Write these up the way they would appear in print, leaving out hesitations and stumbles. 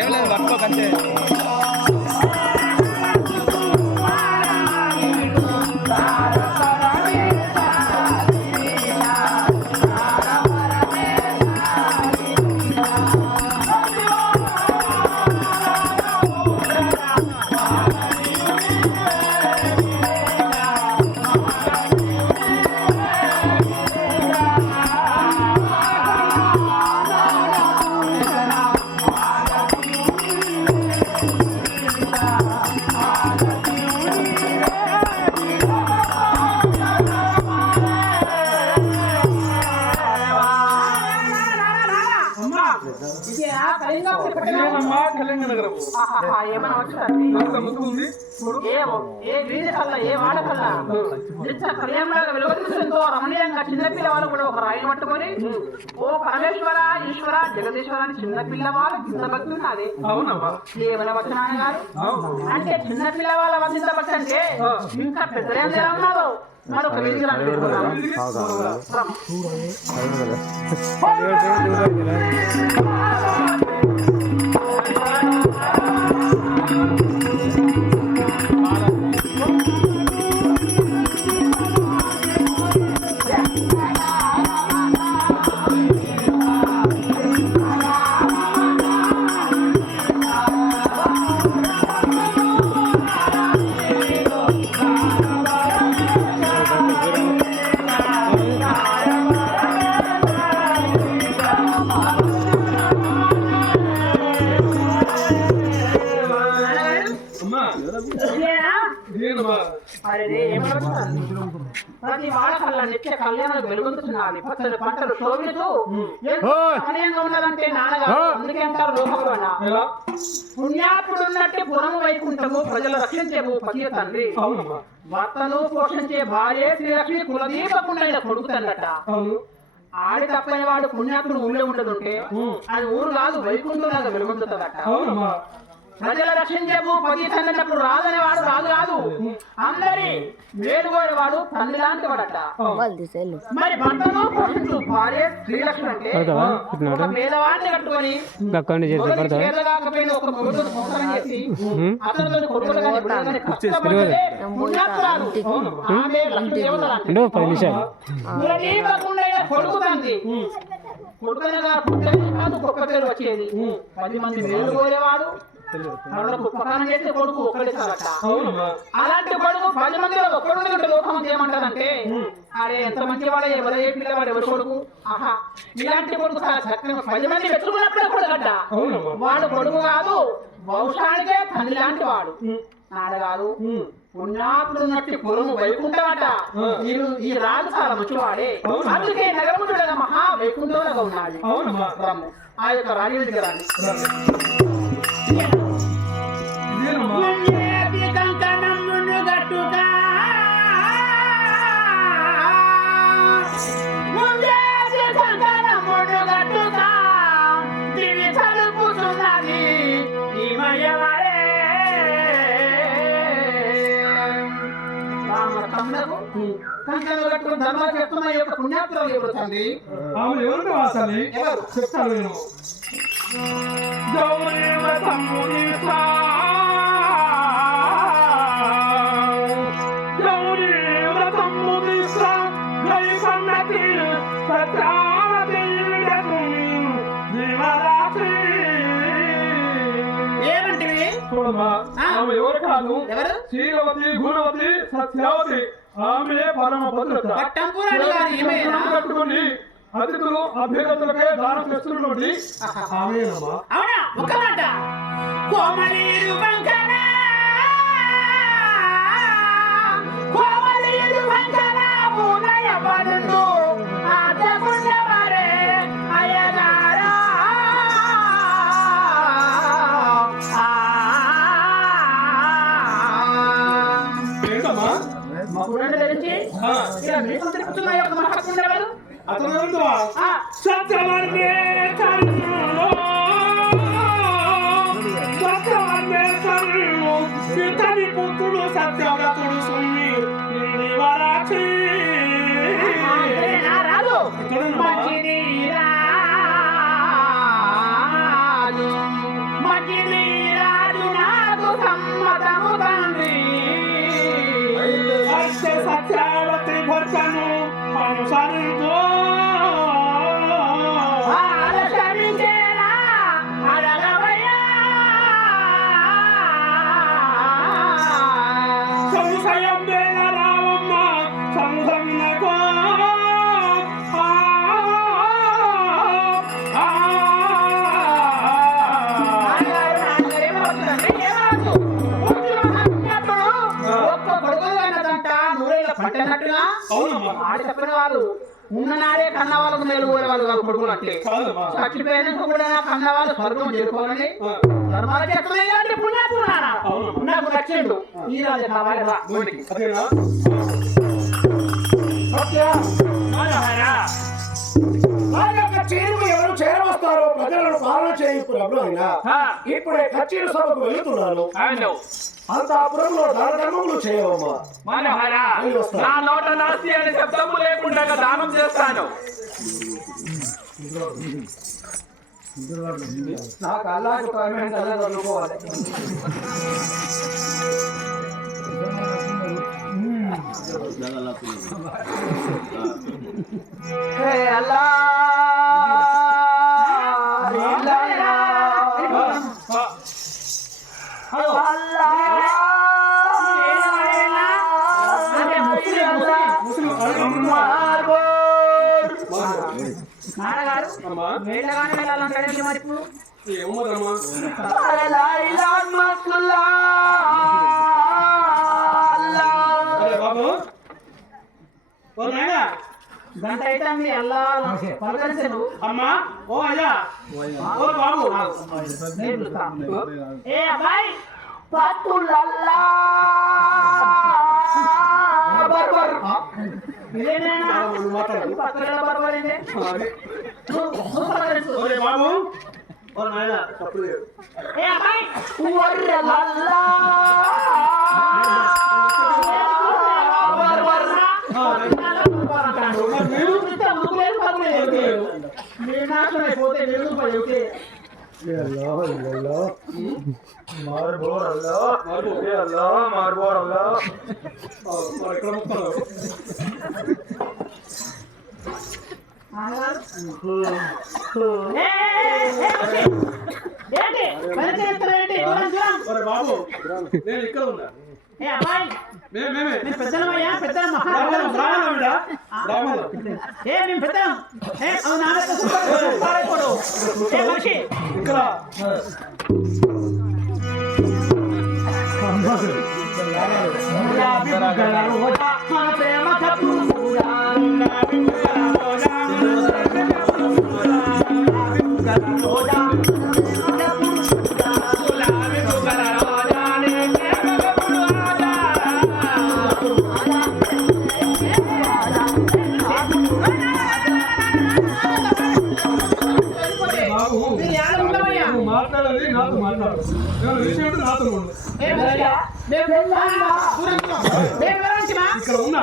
ఏం లేదు పట్టుకోకంటే రమణీయంగా చిన్నపిల్లవాళ్ళు కూడా ఒక రాయి పట్టుకొని ఓ పరమేశ్వర ఈశ్వర జగదీశ్వర అని చిన్నపిల్లవాళ్ళు కింద భక్తి ఉన్నది. ఏమైనా వచ్చిన గారు అంటే చిన్నపిల్లవాళ్ళ వంద భక్తి అంటే ఇంకా పెద్దలే ఉన్నారు. మరొక వీధికి ప్రతి వాడకల్లా నిత్య కళ్యాణాలు వెలుగొందుతున్నది. పచ్చడి పంటలు శోభిస్తూ రమణీయంగా ఉన్నదంటే నాన్నగారు అందుకే అంటారు లోకంలో పుణ్యాత్ముడు ఉన్నట్టే పురము వైకుంఠము ప్రజలు రక్షించేవు పతియ తండ్రి భర్తను పోషించే భార్య శ్రీలక్ష్మి కులదీపకుండ కొడుకుతండట. ఆడి తప్పని వాడు పుణ్యాత్ముడు ఊళ్ళో ఉండదుంటే అది ఊరు కాదు వైకుంఠంలాగా వెలుగొందుతుందట. ప్రజల రక్షించేపు పతి తండ్రి అన్నప్పుడు రాదనే వాడు రాదు కాదు అందరి వేడుకోని వాడు తండ్రి లాంటి వాడట. మరి భర్తను పోషించు భార్య శ్రీలక్ష్మి అంటే ఒక పేదవాడిని కట్టుకొని ఒక మొగుడును మోసం చేసి అతనితో కొడుకులు ఆమె లక్ష్మీ కొడుకుతంది. కొడుకునగా కాదు గొప్ప పేరు వచ్చేది. 10 మంది వేలు కోరేవాడు ఉపకారం చేస్తే కొడుకు ఒక్కడే కాదట. అలాంటి కొడుకు 10 మందిలో ఒక్కడు లోకం ఏమంటారంటే అరే ఎంత మంచివాడ ఎవరు ఏ పిల్లవాడు ఎవరు కొడుకు ఆహా ఇలాంటి కొడుకు 10 మంది పెట్టుకున్నప్పుడే కొడుకట. వాడు కొడుకు కాదు వంశానికే తండ్రి లాంటి వాడు నాడగాదు. పుణ్యాత్ముడు ఉన్నట్టు పురము వైకుంఠమట. ఈ రాజు చాలా మంచివాడే అందుకే నగరముడుగా మహా వైకుంఠంలాగా ఉన్నాడు. ఆ యొక్క రాజు దగ్గర కంకణాలు కట్టుకుని ధర్మాలు చేస్తున్న ఈ యొక్క పుణ్యాత్ములు ఎవరుతుంది ఆమె ఎవరు వాసాలి ఎవరు చెప్తాను నేను. ఏమంటివి ఆమె ఎవరు కాదు శీలవతి గుణవతి సత్యావతి ఆమె పరమ భద్రత కట్టుకుని అతిథులు అభ్యర్థులకే దానం చేస్తున్నటువంటి ఆమెనమ్మా. అవునా ఒక మాట కోమలీరు వంకన కోమలీరు వంకన పూనయ పడుతూ ఆటకుండవరే అయ్యగారా ఏంటమ్మా మా పురాణ తెలిసి ఇలా మీకు తిరుగుతున్న యొక్క మహాత్ముండేవారు అతను సత్యవర్ణే కర్ణులో సత్యవర్ణే కర్ణులు పితని పుత్రుడు సత్యవ్రతుడు సుమ్మి వరాచి రాదు అవునమ్మా మాట చెప్పిన వాళ్ళు ఉన్ననాడే కన్న వాళ్ళకు మేలు పోయే వాళ్ళు కాదు కొడుకులు అంటే కాదమ్మా చచ్చిపోయినాక కూడా కన్న వాళ్ళు స్వర్గం చేరుకోవాలని ధర్మాల చక్రమే పుణ్యాత్మున్నారా నాకు నచ్చిండు ఈ రాజు కావాలి రా నోటికి. అదేనా వారి యొక్క చేరుకు ఎవరు చేరవస్తారో ప్రజలను పాలన చేయుకున్నప్పుడు ఆయన ఇప్పుడే కచేరు సభకు వెళుతున్నాను. అంతఃపురంలో దాన ధర్మములు చేయవమ్మా. మనోహరా నా నోట నాస్తి అనే శబ్దము లేకుండా దానం చేస్తాను. నాకు అల్లాకు పేమెంట్ అలా చదువుకోవాలి. హే అల్లా నాన్నగారు వేళ్ళగానే వెళ్ళాలంటాడేంటి మరి ఇప్పుడు ఏమమ్మా బాబు ఓ నాయనా గంట అయితే మీ అల్లా పలకరించను అమ్మా ఓ అయ్యా ఓ బాబు ఏ అబ్బాయి పత్తులల్లా బర్బర్ ఇదేనేనా మాట్లాడు పత్తుల బర్బర్ ఏంటి నువ్వు పలకరించు ఓరే బాబు ఓ నాయనా తప్పుడు ఏ అబ్బాయి వర్రలల్లా బర్బర్ మీరు నాశనం పోతే ఎక్కడ ముక్కున్నావు ఒరే బాబు నేను ఇక్కడ ఉన్నా మేమే పెద్దలమయ్యా పెద్దల బ్రాహ్మణులు ఏ మేము పెద్దలం మనిషి ఇక్కడ మన ప్రేమ కప్పు మాట్లాడాలి నాతో మాట్లాడు విషయం నాతో ఉండు ఇక్కడ ఉన్నా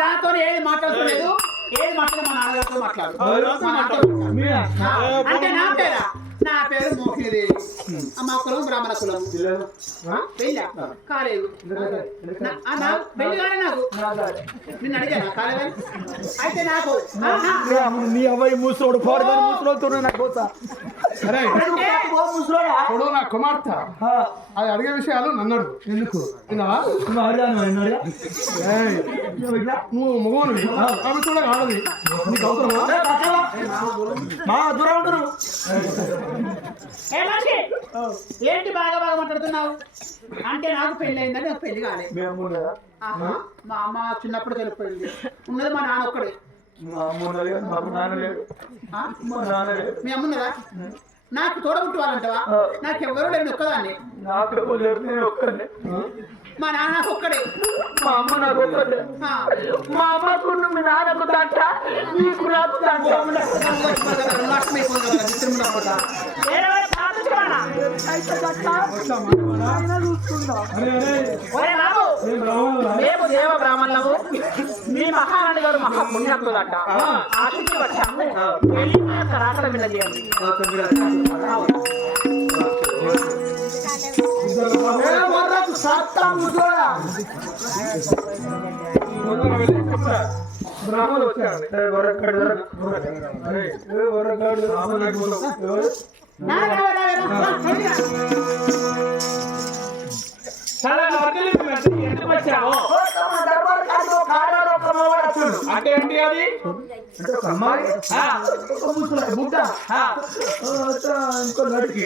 నాతో ఏది మాట్లాడుకోలేదు ఏది మాట్లాడు మా నాన్నగారితో మాట్లాడు అంటే నా పేరా నా పేరు మోహిదేవి మా కులం బ్రాహ్మణ కులం పెళ్ళా కాలేదు పెళ్లి కాలే నాకు నిన్ను అడిగాను కాలేదని అయితే నాకు నీ అబ్బాయి మూసుకోడు పోడు మూసుకోతో నాకు అరే ఇప్పుడు నా కుమార్తె అది అడిగే విషయాలు నన్ను అడుగు ఎందుకు విన్నావా నువ్వు మగవానివి ఆమె కూడా ఆడది నీకు అవసరమా మా దూరం ఉంటారు ఏంటి బాగా బాగా మాట్లాడుతున్నావు అంటే నాకు పెళ్లి అయిందని నాకు పెళ్లి కాలేదు మా అమ్మ చిన్నప్పుడు చనిపోయింది ఉన్నది మా నాన్న ఒక్కడే మీ అమ్మ ఉన్నదా నాకు తోడబుట్టు వాళ్ళంటవా నాకు ఎవరు లేని ఒక్కదాన్ని మా నాన్న నాకు ఒక్కడే మా అమ్మ నాకు ఒక్కటే. మా అమ్మకు మీ నాన్నకు తంట నీకు నాకు తంట. మేము దేవ బ్రాహ్మణులము మీ మహారాణి గారు మహా పుణ్యాత్ములంట ఆశించి వచ్చాము వెళ్ళి మీ యొక్క రాకడ మీద చేయండి సత్తా బ్రాహ్మణులు వచ్చారు. ఎందుకు వచ్చావు? అంటే ఏంటి అది? బుడ్డ ఇంకో నడికి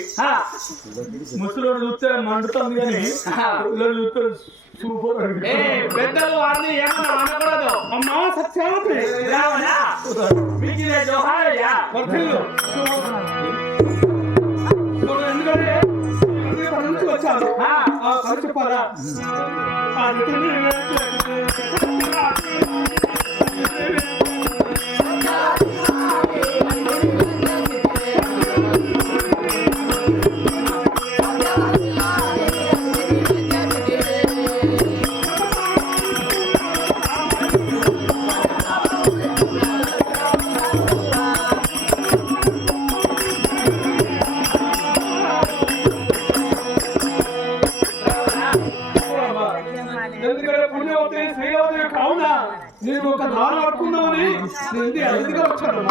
ముసలి చూస్తే మండుతుంది కానీ చూస్తే సూపర్. పెద్దలు వారిని ఏమన్నా అనకూడదు. అమ్మా సత్యావతి మీకు ఇదే జోహారయ్యా. ఎందుకంటే నుంచి వచ్చారు చెప్పారా? నేను ఒక దారి పట్టుకుందామని నేను అతిథిగా వచ్చాను.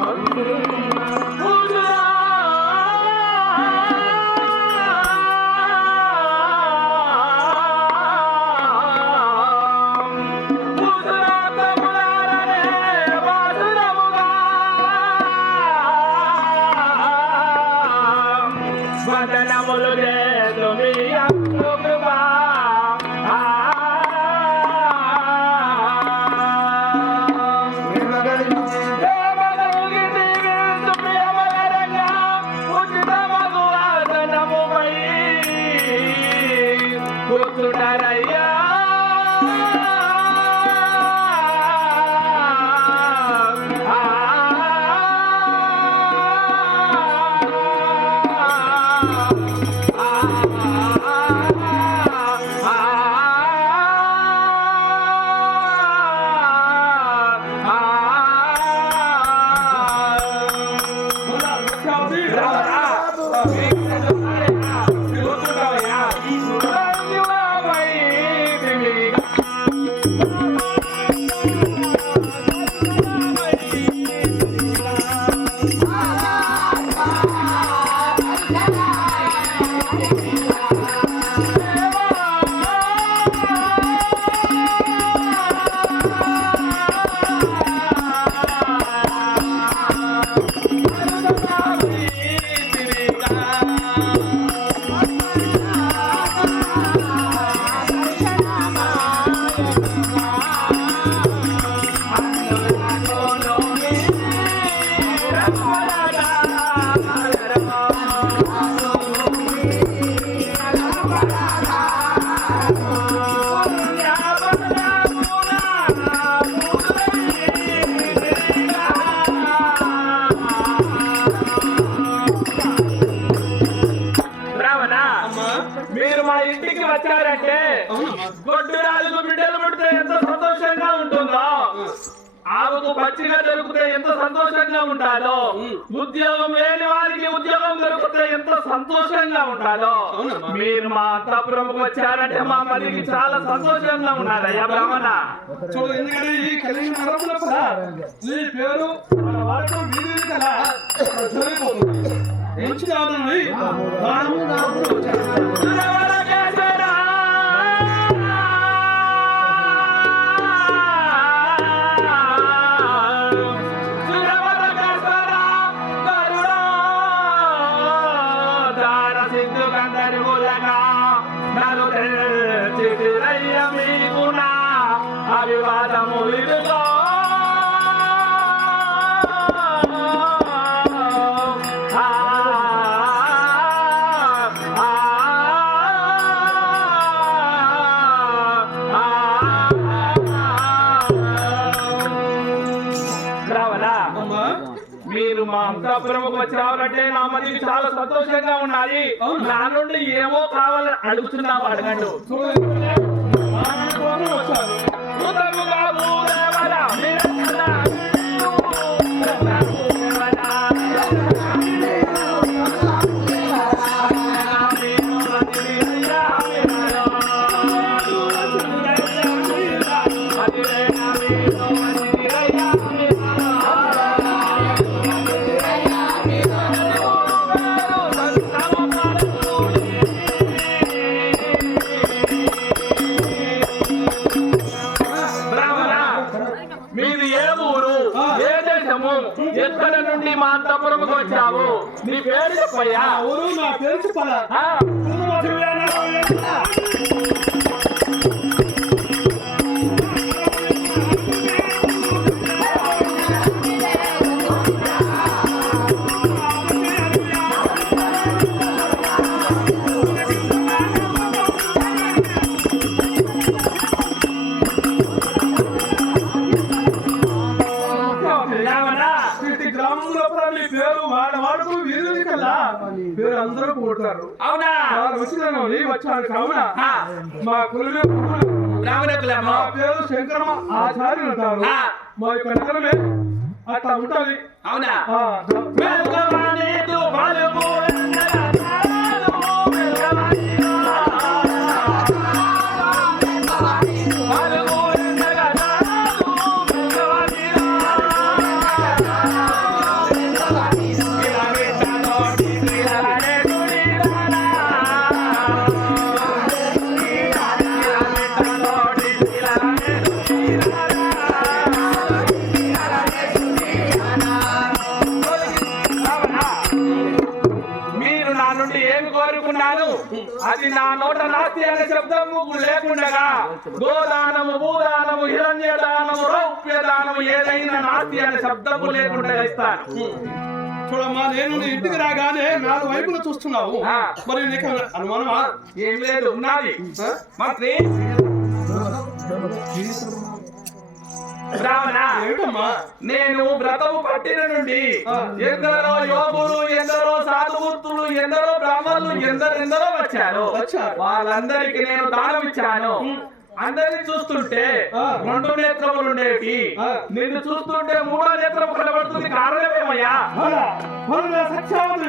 మీరు మా ఇంటికి వచ్చారంటే గొడ్డు రాజుకు బిడ్డలు పుడితే ఎంత సంతోషంగా ఉంటుందో, ఆవుకు పచ్చిగా దొరికితే ఎంత సంతోషంగా ఉంటాదో, ఉద్యోగం లేని వారికి ఉద్యోగం దొరికితే ఎంత సంతోషంగా ఉంటాదో, మీరు మా అంతఃపురంకు వచ్చారంటే మా మదికి చాలా సంతోషంగా ఉన్నారయ్యా బ్రాహ్మణ. చూడు, ఎందుకంటే ఈ కలిగిన నరముల పద నీ పేరు వాడటం వీధి కదా మంచి ఆదరణి అభివాదము ఇదిగో మీరు మా అంతఃపురంకు వచ్చి రావాలంటే నా మధ్యకి చాలా సంతోషంగా ఉన్నది. నా నుండి ఏమో కావాలని అడుగుతున్నావు, అడగండు. ఎక్కడ నుండి మా అంతపురంకు వచ్చావు? నీ పేరు చెప్పయ్యా. ఊరు నా పేరు చెప్పాలా? ఆ, రావణా, ప్రతి గ్రామంలో కూడా మీ పేరు వాడవాడుకు వీరుది కదా పేరు అందరూ పోతారు. అవునా? వచ్చాను కావున ఆ, మా కులమే బ్రాహ్మణ కులము. మా పేరు శంకరమ ఆచార్యులు అంటారు. ఆ. మా యొక్క నగరమే అట్లా ఉంటది. అవునా? ఆ, వెల్కమనేదు బలుగు ఎందరసాలు, వెల్కమనేదు బలుగు ఎందరసాలు, వెల్కమనేదు విలవించదోటి విలవనే గుడిదానా, విలవించదోటి విలవనే మీరు నా నుండి ఏమి కోరుకున్నారు? అది నా నోట నాస్తి అనే శబ్దము లేకుండగా గోదానము, భూదానము, హిరణ్య దానము, రౌప్య దానము ఏదైనా నాస్తి అనే శబ్దము లేకుండా ఇస్తాను. చూడమ్మా, నేను నీ ఇంటికి రాగానే 4 వైపులు చూస్తున్నావు. ఆ. మరి నీకు అనుమానమా? ఏం లేదు, ఉన్నది మంత్రి. రావణ, ఏమిటమ్మా? నేను వ్రతము పట్టిన నుండి ఎందరో యోగులు, ఎందరో సాధుమూర్తులు, ఎందరో బ్రాహ్మణులు, ఎందరో వచ్చారు. వాళ్ళందరికీ నేను దానం ఇచ్చాను. అందరిని చూస్తుంటే 2 నేత్రములు ఉండేవి. నిన్ను చూస్తుంటే 3వ నేత్రం కనబడుతుంది. కారణమేమయ్యా? సత్యావతి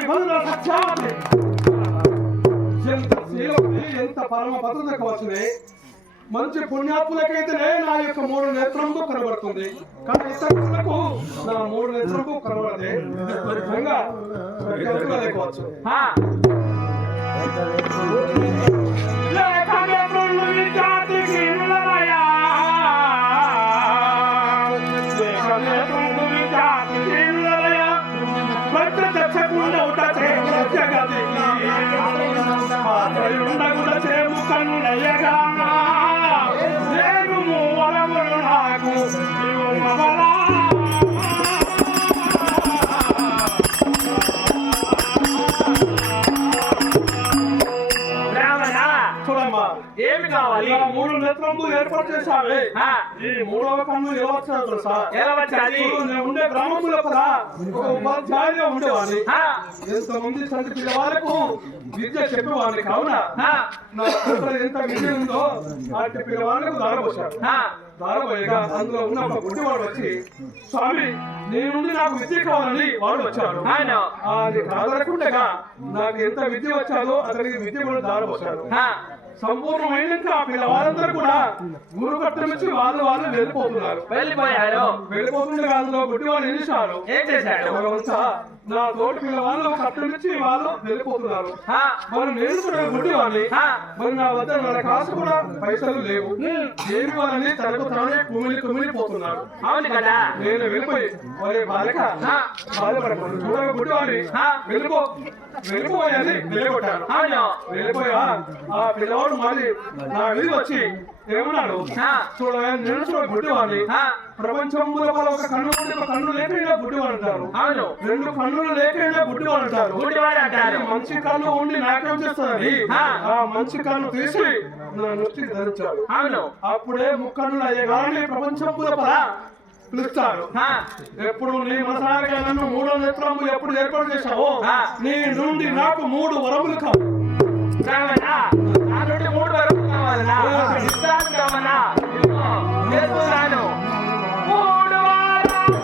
ఎంత శీలవతి, ఎంత పరమ పద్ధతి కావచ్చునే. మంచి పుణ్యాత్ములకైతేనే నా యొక్క 3 నేత్రములు కనబడుతుంది. కానీ ఇతరులకు నా 3 నేత్రములు కనబడదే. నిజంగా లేకపోవచ్చు. ఆ. లేఖనేత్రులు విద్యార్థికి నిలవయా, లేఖనేత్రులు విద్యార్థికి నిలవయా, ప్రత్యక్షకుండవుట జగతికి పాత్రయుండగుడ చేము కన్నుడయ్యగా నేను వరములు నాకు ఇవ్వమలా. చూడమ్మా, ఏమి కావాలి? ఇలా 3 నేత్రములు ఏర్పాటు చేశావే. ఆ, ఈ 3వ కన్ను ఎలా వచ్చాదో తెలుసా? ఎలా వచ్చాది? నేను ఉండే గ్రామంలో కదా ఒక ఉపాధ్యాయులుగా ఉండేవాడిని. ఆ, ఎంతమంది చంటి పిల్లవాళ్ళకు విద్య చెప్పేవాడిని. కావున ఆ, నా దగ్గర ఎంత విద్య ఉందో అలాంటి పిల్లవాళ్ళకు దారపోశాను. ఆ, దారపోయగా అందులో ఉన్న ఒక గుడ్డివాడు వచ్చి, స్వామి నీ నుండి నాకు విద్య కావాలని వాడు వచ్చాడు. అవును. అది కాదనకుండగా నాకు ఎంత విద్య వచ్చాదో అతనికి విద్య కూడా దారపోశాను. ఆ, సంపూర్ణమైనాక ఆ పిల్లవాళ్ళందరూ కూడా గురు కట్టమిచ్చి వాళ్ళు వెళ్ళిపోతున్నారు. వెళ్ళిపోయారు. వెళ్ళిపోతుండగా అందులో గుడ్డివాడు ఏం చేశాడు? ఏం చేశాడు? భగవంతా, నా తోటి పిల్లవాళ్ళు కట్టమిచ్చి వాళ్ళు వెళ్ళిపోతున్నారు. ఆ, మరి నేను కూడా గుడ్డివాడిని. ఆ, మరి నా వద్ద నా కాసు కూడా పైసలు లేవు. ఏమి వాళ్ళని తనకు తానే కుమిలిపోతున్నాడు. అవును కదా? నేను వెళ్ళిపోయి ఒరే బాలక బాధపడకూడదు, చూడగా గుడ్డివాడి వెళ్ళిపోయాని వెళ్ళగొట్టాను. అవును. వెళ్ళిపోయా ఆ పిల్లవాడు మళ్ళీ నా మీద వచ్చి ఏమన్నాడు? ఆ, చూడగా నేను గుడ్డివాడిని. ఆ, ప్రపంచంలో ఒక కన్ను ఉండి ఒక కన్ను లేకుండా గుడ్డివాడు అంటారు. అవును. 2 కన్నులు లేకుండా గుడ్డివాడు అంటారు. గుడ్డివాడు అంటారు. మంచి కన్ను ఉండి నాకేం చేస్తుందని ఆ. ఆ మంచి కన్ను తీసి నా నొచ్చి ధరించాడు. అవును. అప్పుడే 3 కన్నులు అయ్యే కానీ ప్రపంచంలో పిలుస్తాడు. ఆ, ఎప్పుడు నీ మనసారిగా నన్ను 3వ నేత్రము ఎప్పుడు ఏర్పాటు చేశావో ఆ. నీ నుండి నాకు 3 వరములు కావు. రావణ, నా నుండి 3 వరకు కావాలనా? ఇస్తాను రావణ. ఇదిగో, చేస్తున్నాను. 3 వారాలు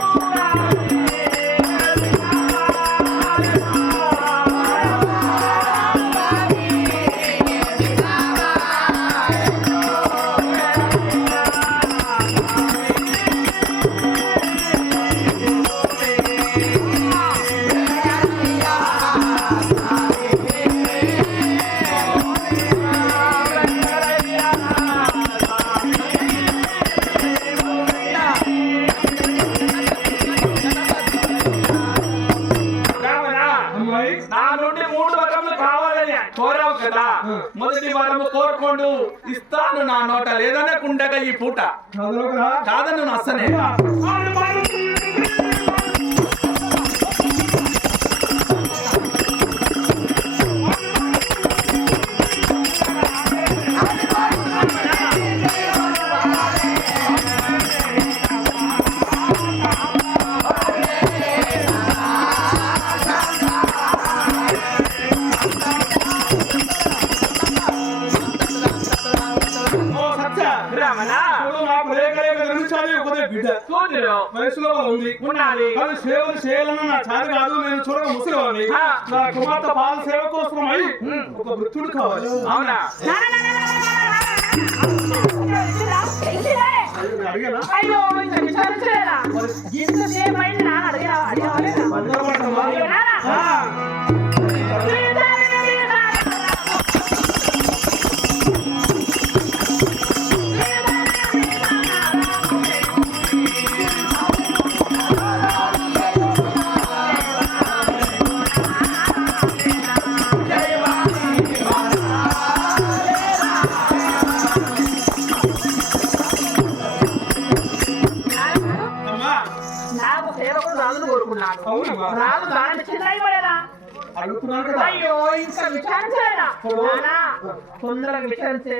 నా నుండి 3 వరములు కావాలని కోరావు కదా మొదటి వరము కోరుకోండు ఇస్తాను నా నోట లేదనే కుండగా ఈ పూట కాదని అస్సనే వయసులో ఉంది కానీ సేవలు చేయాలని నా చేత కాదు నేను చూడగా ముసలివాడిని నా కుమార్తె పాల సేవ కోసమై ఒక వృత్తుడు కావాలి అవునా అడిగానా అయ్యో ఇంత విచారించలేదా ఇంతసేపు అయింది నాన్న అడిగినా నాకు సేవకుడు రాజును కోరుకున్నాడు రాజు దాని చిన్న అడుగుతున్నాను కదా అయ్యో ఇంకా విచారించలేదా తొందరగా విచారించే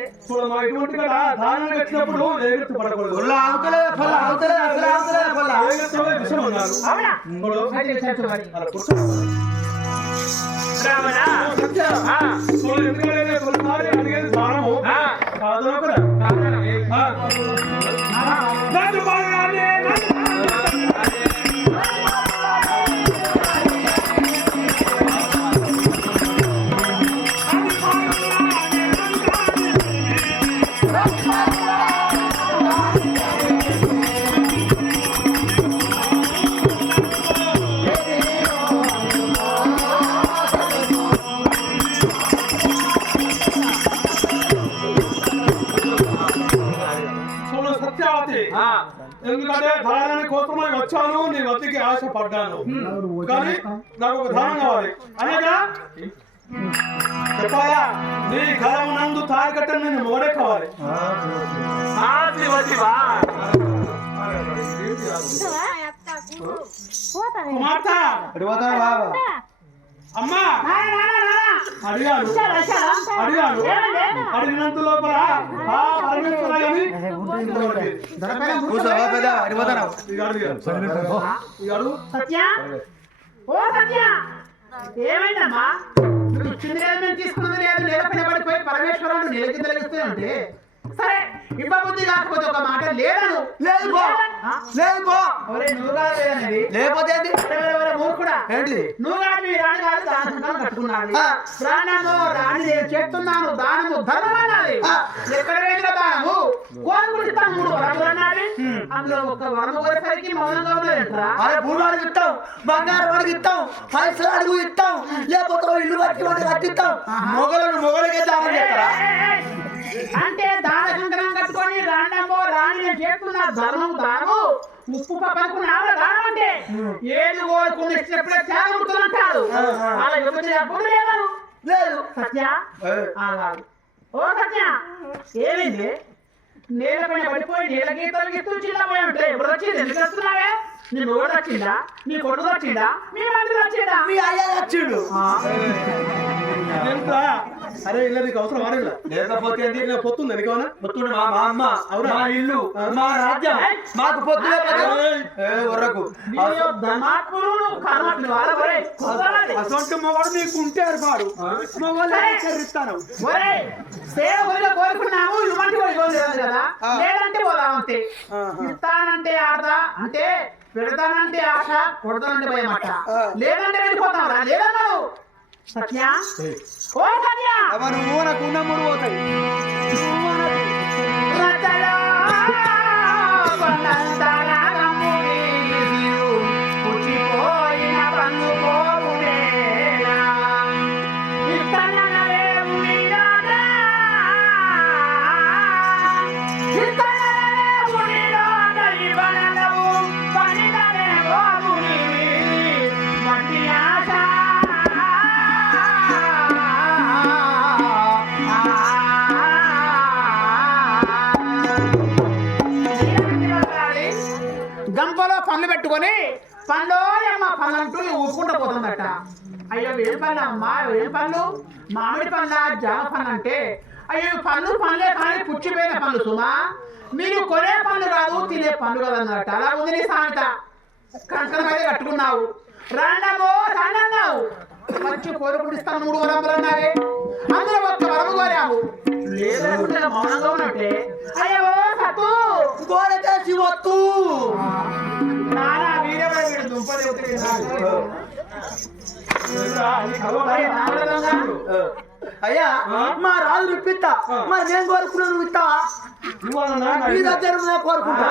మా ఇటువంటి కదా దానం వచ్చినప్పుడు ఎగుర్తు పడకూడదు విషయం ఉన్నారు అవునా అయితే విచారించు మరి ఎందుకంటే కొన్నిసారి అడిగేది దానము కాదు కదా ఎందుకంటే దానాన్ని కోసమై వచ్చాను నీ వద్దకి ఆశపడ్డాను కానీ నాకు ఒక దానం కావాలి అనగా చెప్పాలా నీ కాలం నందు తాగట్ట నేను మోడే కావాలి అమ్మా అడిగాను అడిగినంత లోపల ఏమైందమ్మా నువ్వు చిన్న తీసుకున్నది లేదు నిలబడిన పడిపోయి పరమేశ్వరుడు నిలకిందలిస్తే అంటే సరే ఇవ్వబుద్ధి కాకపోతే ఒక మాట లేదను లేదు లేకపోతే మూర్ఖుడా నువ్వు కాదు మీ రాణి కాదు దానం కట్టుకున్నాను ప్రాణము రాణి నేను చేస్తున్నాను దానము ధర్మం అన్నది ఎక్కడ వేసిన దానము కోరుకుంటాను 3 వరములు అన్నది అందులో ఒక వరము కోరేసరికి మౌనంగా ఉన్నది అరే భూమానికి ఇస్తాం బంగారం వాడికి ఇస్తాం పైసలు అడుగు ఇస్తాం లేకపోతే ఇల్లు కట్టి వాడికి కట్టిస్తాం మొగలకే దానం చేస్తారా అంటే దాన కంకణం కట్టుకొని రాండమ్మో రాణి నేను చేస్తున్నా ధర్మం దానము ఉప్పు పక్కనుకున్నాడు దానం అంటే ఏది కోరుకుని ఇచ్చినప్పుడే త్యాగముడుతుంటాడు అలా ఎప్పుడు లేదు సత్య ఓ సత్య ఏమైంది నేల పైన పడిపోయి నేల గీతలు చిన్నపోయి ఉంటాయి ఎప్పుడు వచ్చింది ఎందుకు వస్తున్నావే నీ మొగుడు వచ్చిందా నీ కొడుకు వచ్చిందా మీ మంత్రి వచ్చిందా మీ అయ్య వచ్చిండు ఎంత అరే ఇలా నీకు అవసరం ఆడేలా లేకపోతే పొత్తుంది నీకేమన్నా పొత్తుడు మా అమ్మ మా ఇల్లు మా రాజ్యం మాకు పొత్తులే అసలు మగవాడు నీకు ఉంటే ఏర్పాడు మగవాళ్ళు కోరుకున్నాము కదా లేదంటే పోదాం అంతే ఇస్తానంటే ఆడదా అంటే పెడతానంటే ఆశ కొడతానంటే భయం అట్ట లేదంటే వెళ్ళిపోతాం రా లేదన్నావు సత్య ఓ సత్య నువ్వు నాకు ఉన్న 3 పోతాయి పట్టుకొని పండోయమ్మ పళ్ళంటూ ఊరుకుంటూ పోతుందట. అయ్యో ఏం పళ్ళు అమ్మా, ఏం పళ్ళు? మామిడి పళ్ళ, జామ పళ్ళు అంటే అయ్యో పళ్ళే కానీ పుచ్చిపోయిన పళ్ళు సుమా, మీరు కొనే పళ్ళు కాదు తినే పళ్ళు కాదు అన్నట్టు. అలా ఉంది నీ సామెత. కంకణం అయితే కట్టుకున్నావు, రాండమ్మో రాండన్నావు, వచ్చి కోరుకుంటిస్తాను 3 వరములు అన్నావే, అందులో ఒక్క వరము కోరావు, లేదంటే మౌనంగా ఉన్నట్టే. అయ్యో సత్తు కోరితే శివత్తు నానా వీరవై వీడు దుంపదేవుతే అయ్యా మా రాజు ఇప్పిస్తా, మరి నేను కోరుకున్నా నువ్వు ఇస్తావా? నీ దగ్గర కోరుకుంటా.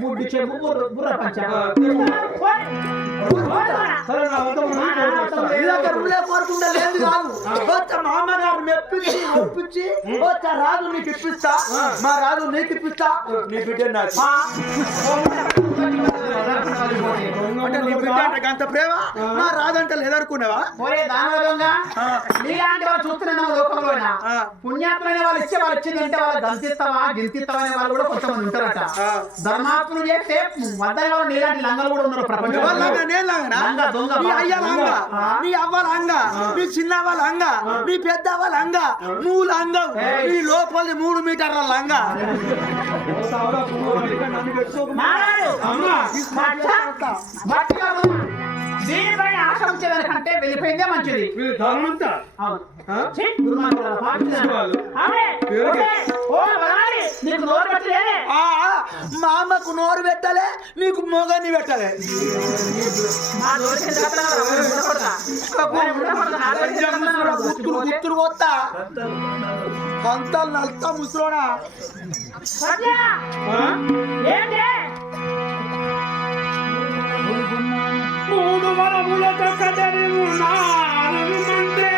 ముడ్డు చెప్పు బుర్ర పంచ నీ దగ్గర కోరుకుంటా లేదు కాదు. వచ్చా మా అమ్మగారు మెప్పించి ఒప్పించి వచ్చా రాజు నీకు ఇప్పిస్తా, మా రాజు నీకు ఇప్పిస్తా, నీ బిడ్డ నాకు అంటే నీ బిడ్డ అంటే అంత ప్రేమ మా రాజు అంటే లేదనుకున్నావా? నీలాంటి వాళ్ళు చూస్తున్నావు లోకంలో పుణ్యాత్ములైన వాళ్ళు ఇచ్చే వాళ్ళు ఇచ్చింది అంటే వాళ్ళు గంతిస్తావా గింతిస్తావా అనే వాళ్ళు కూడా కొంతమంది ఉంటారట. ధర్మాత్ములు చేస్తే మధ్య వాళ్ళు నీలాంటి లంగలు కూడా ఉన్నారు ప్రపంచంలో. నీ అయ్య లంగ, నీ అవ్వ లంగ, నీ చిన్న అవ్వ లంగ, నీ పెద్ద అవ్వ లంగ, నువ్వు లంగ, నీ లోపల 3 మీటర్ల లంగ. దీనిపైన ఆశ్రమించేదానికంటే వెళ్ళిపోయిందే మంచిది. నీకు నోరు పెట్టలే, మా అమ్మకు నోరు పెట్టలే, నీకు మొగని పెట్టలే. గుత్తులు కొత్తా కంతలు నల్తా ముసలోనా మూడు వరములతో కదలి ఉన్నానంటే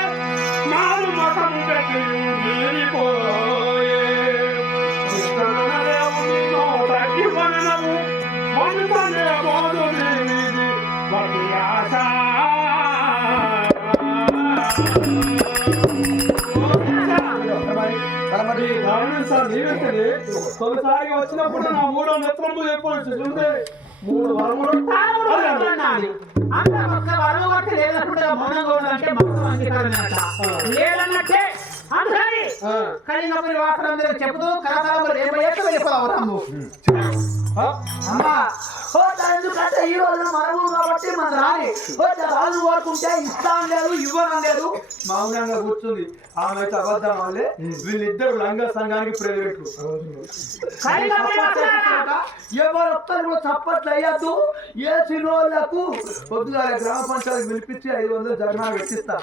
నాలు మతము పెట్టి వెళ్ళిపోయే కృష్ణదేవుని నోటకి వననము మనుతనే బోధు దేవిది వది ఆశ. తొలిసారిగా వచ్చినప్పుడు నా 3వ నేత్రము చెప్పవచ్చు చూస్తే 3 వరములు లేదన్నట్టే కలిగినప్పుడు వాసనందరూ చెబుతూ కరతాళములు వెళ్ళిపోదాము. అమ్మా ఎందుకంటే ఈ రోజున మనము కాబట్టి మన రాని రాజు కోరుకుంటే ఇస్తాం లేదు ఇవ్వడం లేదు మౌనంగా కూర్చుంది. ఆమె అయితే అబద్ధం వాళ్ళే, వీళ్ళిద్దరు లంగా సంఘానికి ప్రేరేటు. ఎవరు ఒక్కరు కూడా చప్పట్లు వేయద్దు. ఏ సినోళ్లకు పొద్దుగా గ్రామ పంచాయతీ పిలిపించి 500 జరిమానా పెట్టిస్తా,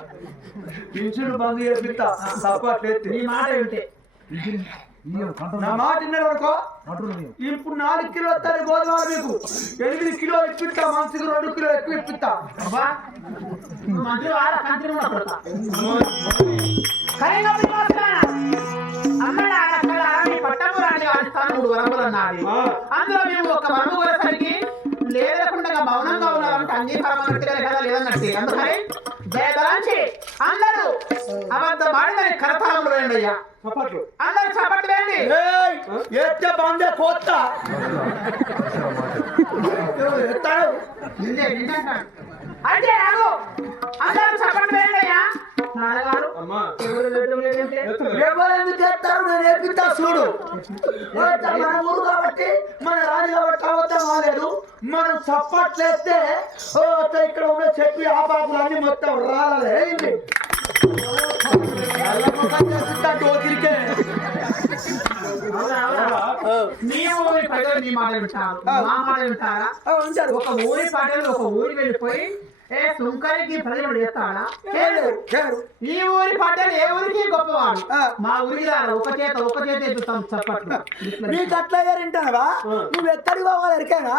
పింఛను బంద్ చేపిస్తా, చప్పట్లు ఎత్తి. ఈ మాట ఏంటి? నా మాట విన్నారు అనుకో, ఇప్పుడు 4 కిలో వస్తారు గోధుమలు, మీకు 8 కిలోలు ఇప్పిస్తా, మనిషికి 2 కిలో ఎక్కువ ఇప్పిస్తా. అందులో మేము ఒక వరము కొనేసరికి లేదకుండా మౌనంగా ఉన్నారంటే అంగీకారం అన్నట్టుగా కదా లేదన్నట్టు. అందుకని జయదలాంచి అందరూ అబద్ధం ఆడిన కరతాళములు వేయండి అయ్యా, అందరూ చప్పట్లు వేయండి. ఎత్తే బందే కోత్త ఎత్తాడు అంటే ఆగు, అందరూ చప్పట్లు వేయండి అయ్యా. ఎందుకు ఎత్తారు? నేను ఎత్తుతా చూడు. మన ఊరు కాబట్టి మన రాజు కాబట్టి అవద్దం కాలేదు. మనం చప్పట్లేస్తే ఇక్కడ ఉన్న చెప్పి ఆపాకులన్నీ మొత్తం రాలే నీ ఊరి ప్రజలు నీ మాట వింటారు, మా మాట వింటారా? ఒక ఊరి ప్రజలు ఒక ఊరి వెళ్ళిపోయి సుంకరికి ప్రజలు చేస్తాడా? ఈ ఊరి పడ్డాడు ఏ ఊరికి గొప్పవాడు, మా ఊరికి రాడు. ఒక చేత ఎత్తుతాం చప్పట్లు. నీకు అట్లా వింటావా? నువ్వు ఎక్కడికి పోవాలి ఎరికేనా?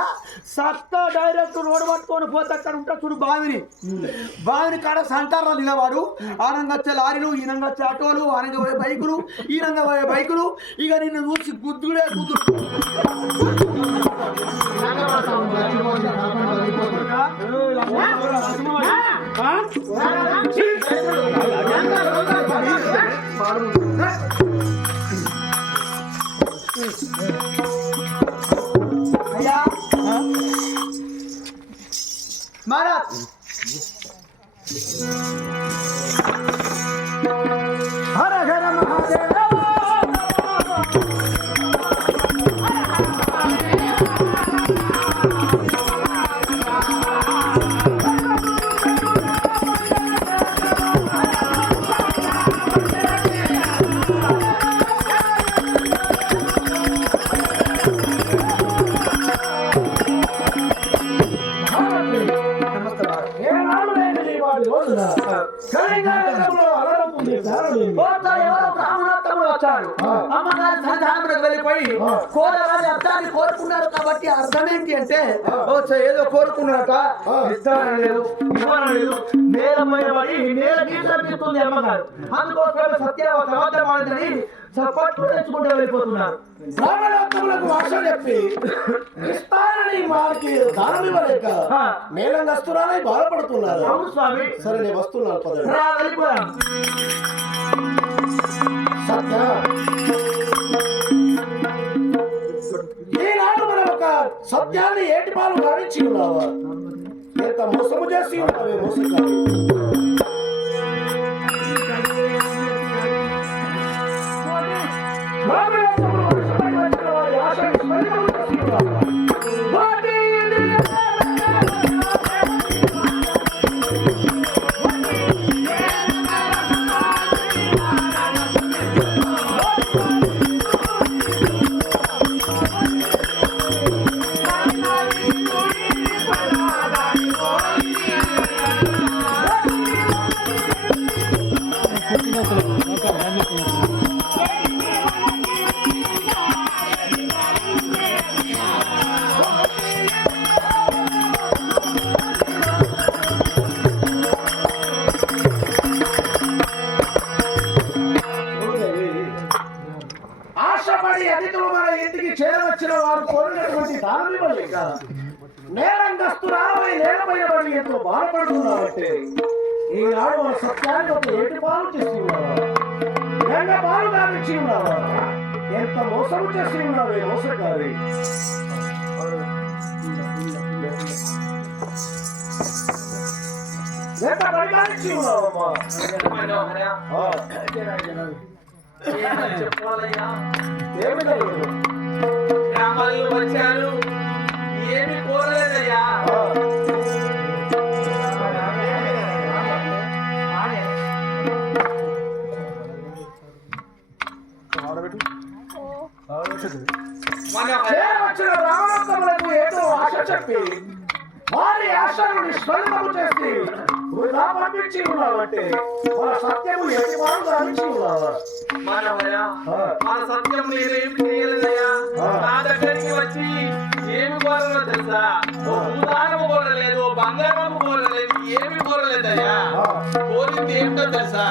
సత్తా డైరెక్ట్ రోడ్డు పట్టుకొని పోతే అక్కడ ఉంటా చూడు బావిని కాడ సంతారాలు నిలవాడు. ఆనంగా వచ్చే లారీలు, ఈనంగా వచ్చే ఆటోలు, ఆనంగా పోయే బైకులు, ఈనంగా పోయే బైకులు. ఇక నిన్ను చూసి గుద్దుడే గుద్దుడు. Huh? మహారాజ్ హర హర మహాదేవ అమ్మగారి సన్నిధానములకు వెళ్ళిపోయి కోరగానే అర్థాన్ని కోరుకున్నారు కాబట్టి అర్థం ఏంటి అంటే ఏదో కోరుకున్నాక ఇస్తానం లేదు ఇవ్వడం లేదు నేలమైన పడి నేల గీతుంది అమ్మగారు అందుకోసమే సత్యావత అబద్ధమాడదని పట్టు తెచ్చుకుంటూ వెళ్ళిపోతున్నారు బ్రాహ్మణోత్తములకు భాష చెప్పి ఇస్తానని వారికి దానం ఇవ్వలేక నేలం వస్తున్నారని బాధపడుతున్నారు. అవును స్వామి. సరే నేను వస్తున్నాను పదండి. వెళ్ళిపోయాం. సత్య ఈనాడు మనం ఒక సత్యాన్ని ఏటి పాలు గావించి ఉన్నావా? ఎంత మోసము చేసి ఉన్నావే మోసకారి. ఆశపడి అతిథులు మన ఇంటికి చేరవచ్చిన వారు కోరినటువంటి దానం ఇవ్వలేక నేరంగస్తురాలపై నేలపైన పడి ఎంతో బాధపడుతున్నావంటే ఈనాడు మన సత్యాన్ని ఒక ఏటి పాలు చేసి ఉన్నావా? గంగ పాలు గావించి ఉన్నావా? ఎంత మోసము చేసి ఉన్నావే మోసకారి. ఎంత పరిగాలించి ఉన్నావమ్మా? చెప్పాలయ్యా ఏమి జరుగుతుంది? గ్రామాల్లో వచ్చారు ఏమి కోరలేదయ్యా. వచ్చిన బ్రాహ్మణోత్తములకు ఏదో ఆశ చెప్పి వారి ఆశను నిష్ఫలితము చేసి వృధా పంపించి ఉన్నావంటే మన సత్యము ఎట్టి వారు గావించి ఉన్నావా? మానవయ్యా మన సత్యం నేనేం చేయలేదయ్యా. నా దగ్గరికి వచ్చి ఏమి కోరలో తెలుసా? భూదానము కోరలేదు, బంగారము కోరలేదు, ఏమి కోరలేదయ్యా. కోరింది ఏమిటో తెలుసా?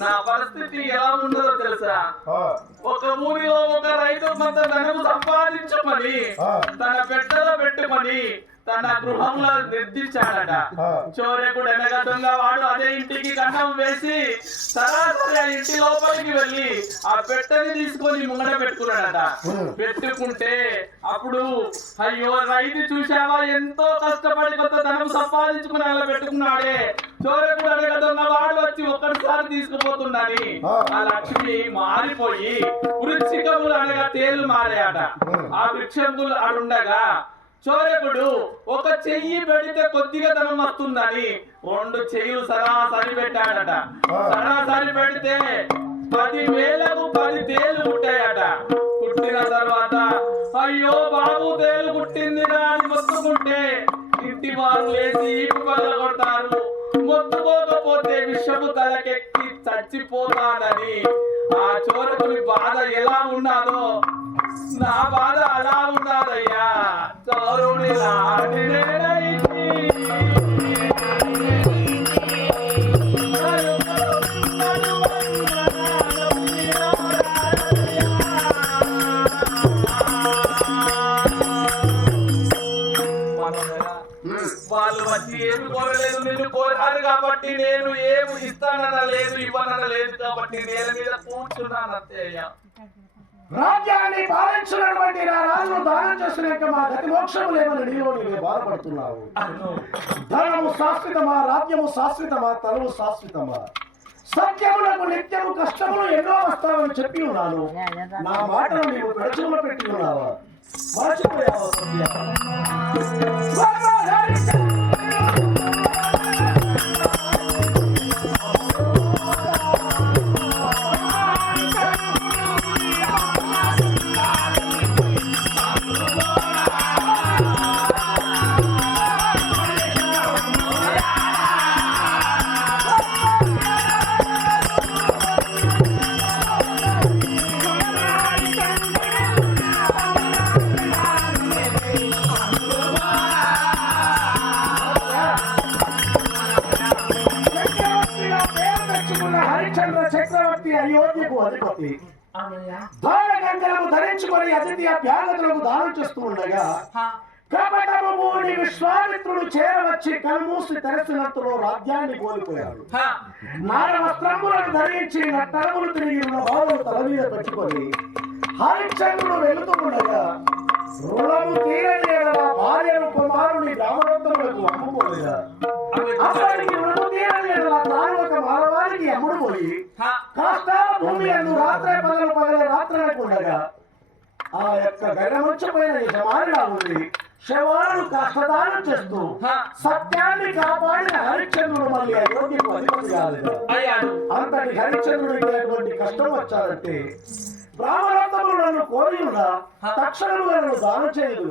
నా పరిస్థితి ఎలా ఉండదో తెలుసా? ఒక ఊరిలో ఒక రైతు కొంత ధనము సంపాదించమని తన పెట్టెలో పెట్టుకొని తన గృహంలో నిర్దించాడట. చోరేకుడు అనగా దొంగ వాడు అదే ఇంటికి కన్నం వేసి సరాసరి ఆ ఇంటి లోపలికి వెళ్ళి ఆ పెట్టెని తీసుకొని ముంగడ పెట్టుకున్నాడట. పెట్టుకుంటే అప్పుడు అయ్యో రైతు చూసావా ఎంతో కష్టపడి కొంత ధనం సంపాదించుకుని అలా పెట్టుకున్నాడే, చోరేకుడు అనగా దొంగ వాడు వచ్చి ఒక్కడిసారి తీసుకుపోతుందని ఆ లక్ష్మి మారిపోయి వృక్షికములు అనగా తేలు మారాయట. ఆ వృక్షములు ఆడుండగా చోరకుడు ఒక చెయ్యి పెడితే కొద్దిగా ధనం వస్తుందని 2 చెయ్యులు సరాసరి పెట్టాడట. సరాసరి పెడితే 10,000కు 10 తేలు పుట్టాయట. పుట్టిన తర్వాత అయ్యో బాబు తేలు పుట్టింది అని మొత్తుకుంటే ఇంటి వారు లేచి కొడతారు. మొత్తుకోకపోతే విషము తలకెక్కి చచ్చిపోతానని ఆ చోరకుని బాధ ఎలా ఉన్నా వాళ్ళు వచ్చి ఏమి కోరలేదు, నిన్ను కోరారు కాబట్టి నేను ఏమి ఇస్తానన్న లేదు, ఇవ్వనన్న లేదు కాబట్టి నేల మీద కూర్చున్నాను అంతేయ్యా. రాజ్యాన్ని పాలించినటువంటి నా రాజును దానం చేసినాక మా గతి మోక్షము లేవని నీలో నీవే బాధపడుతున్నావు. ధనము శాశ్వతమా, రాజ్యము శాశ్వతమా, తనము శాశ్వతమా? సత్యములకు నిత్యము కష్టములు ఎన్నో వస్తావని చెప్పి ఉన్నాను. నా మాటను నీవు పెడచులో పెట్టి ఉన్నావా? మరచిపోయావా సత్య? హరిశ్చంద్ర చక్రవర్తి అయోధ్యకు అధిపతి బాలగంధరము ధరించుకొని అతిథి అభ్యాగతులకు దానం చేస్తూ ఉండగా కపటము మూడి విశ్వామిత్రుడు చేరవచ్చి కనుమూసి తెరచినంతలో రాజ్యాన్ని కోల్పోయాడు. నార వస్త్రములను ధరించి నట్టరములు తిరిగి ఉన్న బావులు తల మీద పెట్టుకొని హరిశ్చంద్రుడు వెళుతూ ఉండగా రుణము తీరని భార్యను కుమారుని గ్రామవంతములకు అమ్ముకోలేదా? అప్పటికి రుణము తీరని తాను ఒక మానవానికి అమ్ముడు పోయి కాస్త భూమి అందు రాత్రి పగల రాత్రులకు ఉండగా ఆ యొక్క గడముచ్చపోయిన యజమానిగా ఉంది శవాలను కష్టదానం చేస్తూ సత్యాన్ని కాపాడిన హరిశ్చంద్రుడు మళ్ళీ అయోధ్యకు అధిపతి కాలేదు. అంతటి హరిశ్చంద్రుడికి అటువంటి కష్టం వచ్చారంటే బ్రాహ్మణోత్తములు నన్ను కోరి ఉన్నా తక్షణముగా నన్ను దానం చేయదు.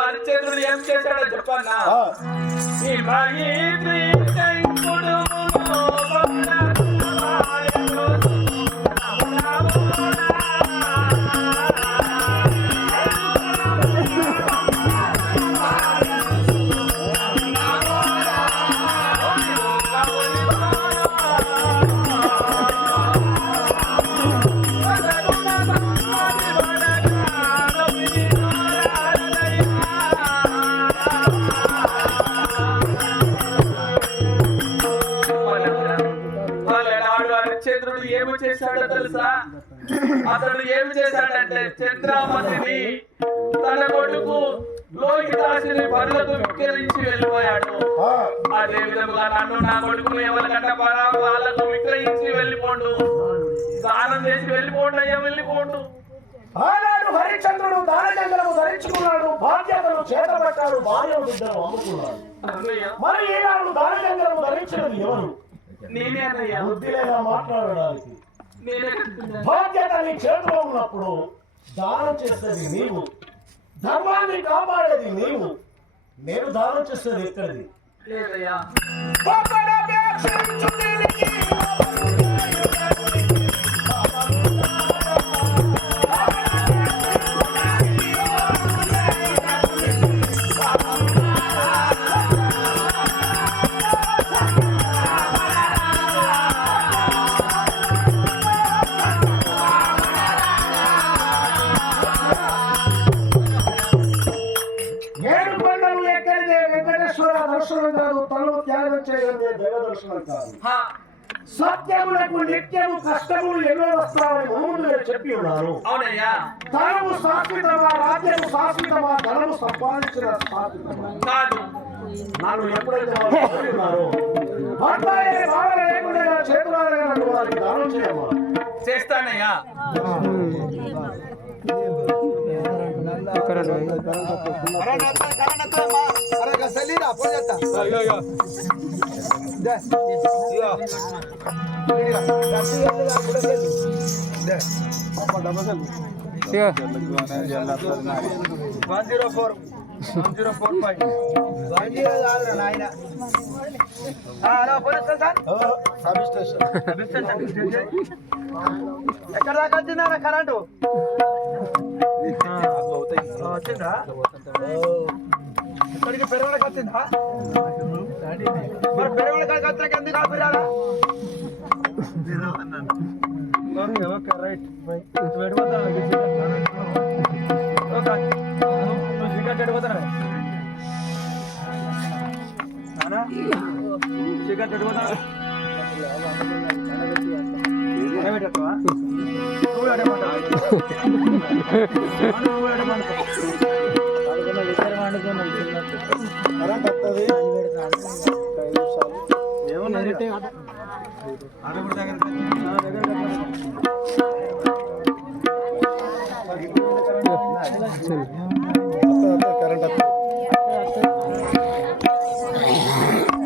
హరిశ్చంద్రుడు ఏం చేశాడో చెప్పన్నా? చంద్రుడు ఏమి చేశాడో తెలుసా? అతడు ఏమి చేశాడంటే చంద్రామతిని తన కొడుకు లోహితాసుని పనులకు విక్రయించి వెళ్ళిపోయాడు. అదే విధముగా నన్ను నా కొడుకును ఎవరికంటే వాళ్ళకు విక్రయించి వెళ్ళిపోండు, దానం చేసి వెళ్ళిపోండు అయ్యా, వెళ్ళిపోండు. ఆనాడు హరిశ్చంద్రుడు దానజంగలము ధరించుకున్నాడు, బాధ్యతను చేతబట్టాడు, భార్యను బిడ్డను అమ్ముకున్నాడు. మరి ఈనాడు దానజంగలము ధరించినది ఎవరు? నేనే అన్నయ్యా. బుద్ధి లేదా మాట్లాడడానికి? బాధ్యత నీ చేతిలో ఉన్నప్పుడు దానం చేసేది నీవు, ధర్మాన్ని కాపాడేది నీవు. నేను దానం చేసేది ఎక్కడిది? లేదయ్యా. దర్శనం కాదు, తనను త్యాగం చేయడమే దైవ దర్శనం కాదు. సత్యములకు నిత్యము కష్టములు ఎన్నో వస్తామని ముందు నేను చెప్పి ఉన్నాను. ధనము శాశ్వతమా, రాజ్యము శాశ్వతమా, ధనము సంపాదించిన శాశ్వతమా? నన్ను ఎప్పుడైతే వాళ్ళు ఉన్నారో భర్త బాగా లేకుండా చేతులారా నన్ను వారికి దానం చేయమా? చేస్తానయ్యా. ఎక్కడ దాకా వచ్చిందా కరెంటు? వచ్చిందా ఇక్కడికి పెరగడానికి వచ్చిందా మరి పెరగడానికి వచ్చాక ఎందుకు ఆపిరాలా ఓకే రైట్ సిగరెట్ ఎడిపోతారా సిగరెట్ ఎడిపోతారా కరెంట్